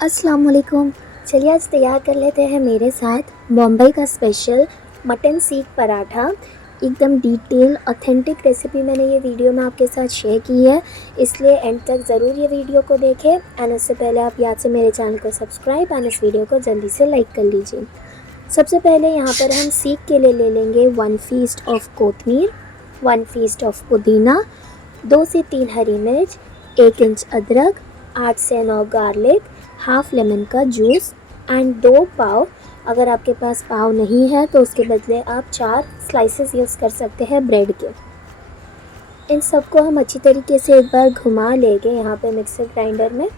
अस्सलाम वालेकुम। चलिए आज तैयार कर लेते हैं मेरे साथ बॉम्बे का स्पेशल मटन सीख पराठा। एकदम डिटेल ऑथेंटिक रेसिपी मैंने ये वीडियो में आपके साथ शेयर की है, इसलिए एंड तक ज़रूर ये वीडियो को देखें। एंड उससे पहले आप याद से मेरे चैनल को सब्सक्राइब एंड इस वीडियो को जल्दी से लाइक कर लीजिए। सबसे पहले यहाँ पर हम सीख के लिए ले लेंगे 1 फीस्ट ऑफ कोतमीर, 1 फीस्ट ऑफ पुदीना, 2 से 3 हरी मिर्च, 1 इंच अदरक, 8 से 9 गार्लिक, हाफ लेमन का जूस एंड 2 पाव। अगर आपके पास पाव नहीं है तो उसके बदले आप 4 स्लाइसेस यूज़ कर सकते हैं ब्रेड के। इन सबको हम अच्छी तरीके से एक बार घुमा लेंगे यहाँ पे मिक्सर ग्राइंडर में।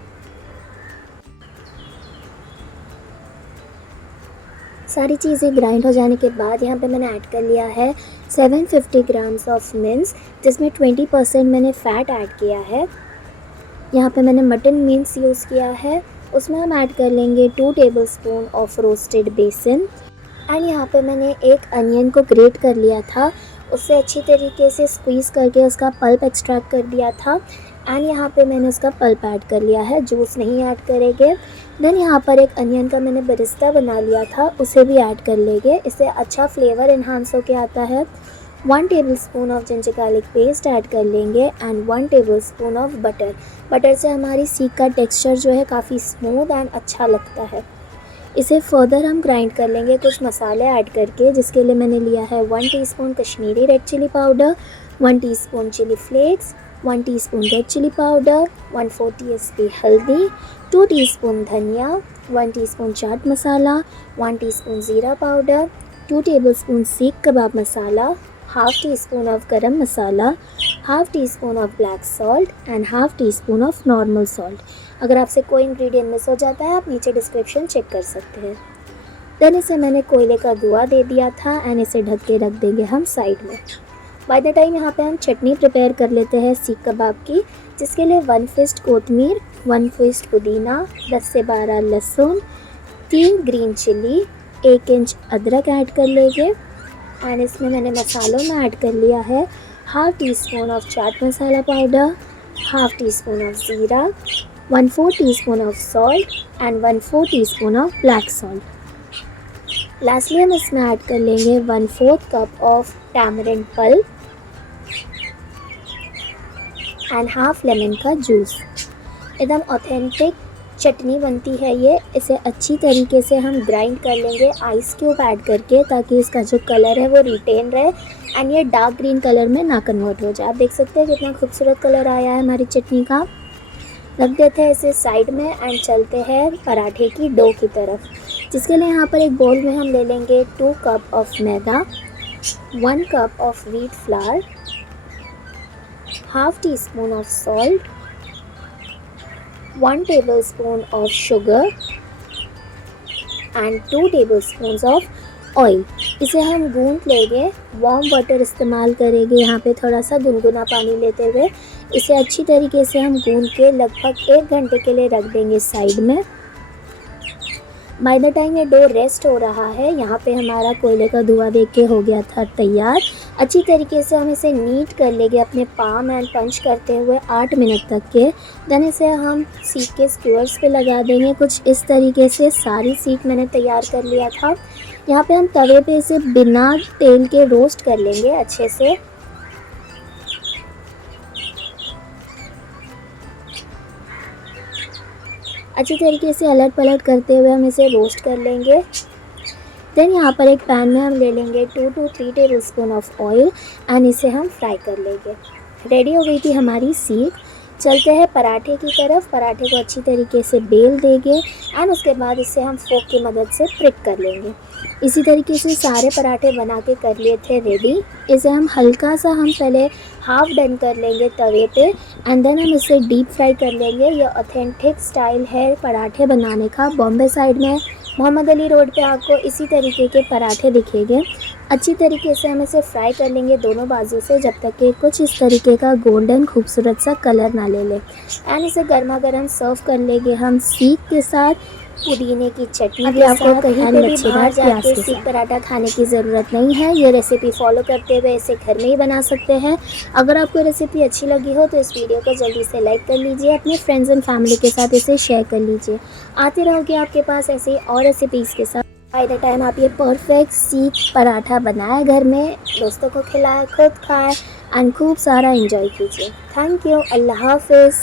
सारी चीज़ें ग्राइंड हो जाने के बाद यहाँ पे मैंने ऐड कर लिया है 750 ग्राम्स ऑफ मिन्स, जिसमें 20% मैंने फ़ैट ऐड किया है। यहाँ पे मैंने मटन मिन्स यूज़ किया है। उसमें हम ऐड कर लेंगे 2 टेबलस्पून ऑफ रोस्टेड बेसन। एंड यहाँ पे मैंने एक अनियन को ग्रेट कर लिया था, उससे अच्छी तरीके से स्क्वीज़ करके उसका पल्प एक्सट्रैक्ट कर दिया था। एंड यहाँ पे मैंने उसका पल्प ऐड कर लिया है, जूस नहीं ऐड करेंगे। देन यहाँ पर एक अनियन का मैंने बरिस्ता बना लिया था, उसे भी ऐड कर लेंगे, इससे अच्छा फ्लेवर इन्हांस होके आता है। 1 tablespoon of ginger garlic paste add कर लेंगे and 1 tablespoon of butter. Butter से हमारी सीख का टेक्सचर जो है काफ़ी स्मूथ एंड अच्छा लगता है। इसे फर्दर हम ग्राइंड कर लेंगे कुछ मसाले ऐड करके, जिसके लिए मैंने लिया है 1 teaspoon Kashmiri red chilli powder, 1 teaspoon chilli flakes, 1 teaspoon red chilli powder, 1/4 teaspoon हल्दी, 2 टीस्पून धनिया, 1 टीस्पून चाट मसाला, 1 टीस्पून ज़ीरा powder, 2 tablespoon seekh kebab masala, half teaspoon of garam masala, half teaspoon of black salt and half teaspoon of normal salt. अगर आपसे कोई ingredient miss हो जाता है आप नीचे डिस्क्रिप्शन चेक कर सकते हैं। देन इसे मैंने कोयले का धुआं दे दिया था एंड इसे ढक के रख देंगे हम साइड में। बाय द टाइम यहाँ पे हम चटनी प्रिपेयर कर लेते हैं सीख कबाब की, जिसके लिए 1 फिस्ट कोतमीर, 1 फिस्ट पुदीना, 10 से 12 लहसुन, 3 ग्रीन चिली, 1 इंच अदरक ऐड कर लेंगे। एंड इसमें मैंने मसालों में ऐड कर लिया है half teaspoon of chaat masala powder, half teaspoon of ज़ीरा, 1/4 teaspoon of salt and 1/4 teaspoon of black salt. Lastly हम इसमें ऐड कर लेंगे 1/4 cup of tamarind pulp and half lemon का जूस। एकदम ऑथेंटिक चटनी बनती है ये। इसे अच्छी तरीके से हम ग्राइंड कर लेंगे आइस क्यूब ऐड करके, ताकि इसका जो कलर है वो रिटेन रहे एंड ये डार्क ग्रीन कलर में ना कन्वर्ट हो जाए। आप देख सकते हैं कितना खूबसूरत कलर आया है हमारी चटनी का। रख देते हैं इसे साइड में एंड चलते हैं पराठे की डो की तरफ, जिसके लिए यहाँ पर एक बोल में हम ले लेंगे 2 cup of maida, 1 cup of wheat flour, half teaspoon of salt, 1 tablespoon of sugar and 2 tablespoons of oil. इसे हम गूंथ लेंगे, वार्म वाटर इस्तेमाल करेंगे यहाँ पे, थोड़ा सा गुनगुना पानी लेते हुए इसे अच्छी तरीके से हम गूंथ के लगभग 1 घंटे के लिए रख देंगे साइड में। बाय द टाइम ये डो रेस्ट हो रहा है, यहाँ पे हमारा कोयले का धुआं देख के हो गया था तैयार। अच्छी तरीके से हम इसे नीट कर लेंगे अपने पाम एंड पंच करते हुए 8 मिनट तक के। देन इसे हम सीख के स्क्यूअर्स पे लगा देंगे कुछ इस तरीके से। सारी सीख मैंने तैयार कर लिया था। यहाँ पे हम तवे पे इसे बिना तेल के रोस्ट कर लेंगे अच्छे से। अच्छी तरीके से अलट पलट करते हुए हम इसे रोस्ट कर लेंगे। देन यहाँ पर एक पैन में हम ले लेंगे 2 to 3 tablespoon of oil and इसे हम फ्राई कर लेंगे। रेडी हो गई थी हमारी सीख। चलते हैं पराठे की तरफ। पराठे को अच्छी तरीके से बेल देंगे एंड उसके बाद इसे हम फोक की मदद से प्रिक कर लेंगे। इसी तरीके से सारे पराठे बना के कर लिए थे रेडी। इसे हम हल्का सा हम पहले हाफ डन कर लेंगे तवे पे एंड देन हम इसे डीप फ्राई कर लेंगे। ये ऑथेंटिक स्टाइल है पराठे बनाने का। बॉम्बे साइड में मोहम्मद अली रोड पे आपको इसी तरीके के पराठे दिखेंगे। अच्छी तरीके से हम इसे फ्राई कर लेंगे दोनों बाजू से, जब तक कि कुछ इस तरीके का गोल्डन खूबसूरत सा कलर ना ले ले। एंड इसे गर्मा गर्म सर्व कर लेंगे हम सीख के साथ। पुदीने की चटनी भी आपको कहीं पे भी बाहर जाके सीख पराठा खाने की ज़रूरत नहीं है। ये रेसिपी फॉलो करते हुए इसे घर में ही बना सकते हैं। अगर आपको रेसिपी अच्छी लगी हो तो इस वीडियो को जल्दी से लाइक कर लीजिए, अपने फ्रेंड्स एंड फैमिली के साथ इसे शेयर कर लीजिए। आते रहोगे आपके पास ऐसे और रेसिपीज़ के साथ। बाय द टाइम आप ये परफेक्ट सीख पराठा बनाए घर में, दोस्तों को खिलाएं, खुद खाएं एंड खूब सारा एंजॉय कीजिए। Thank you. अल्लाह हाफिज़।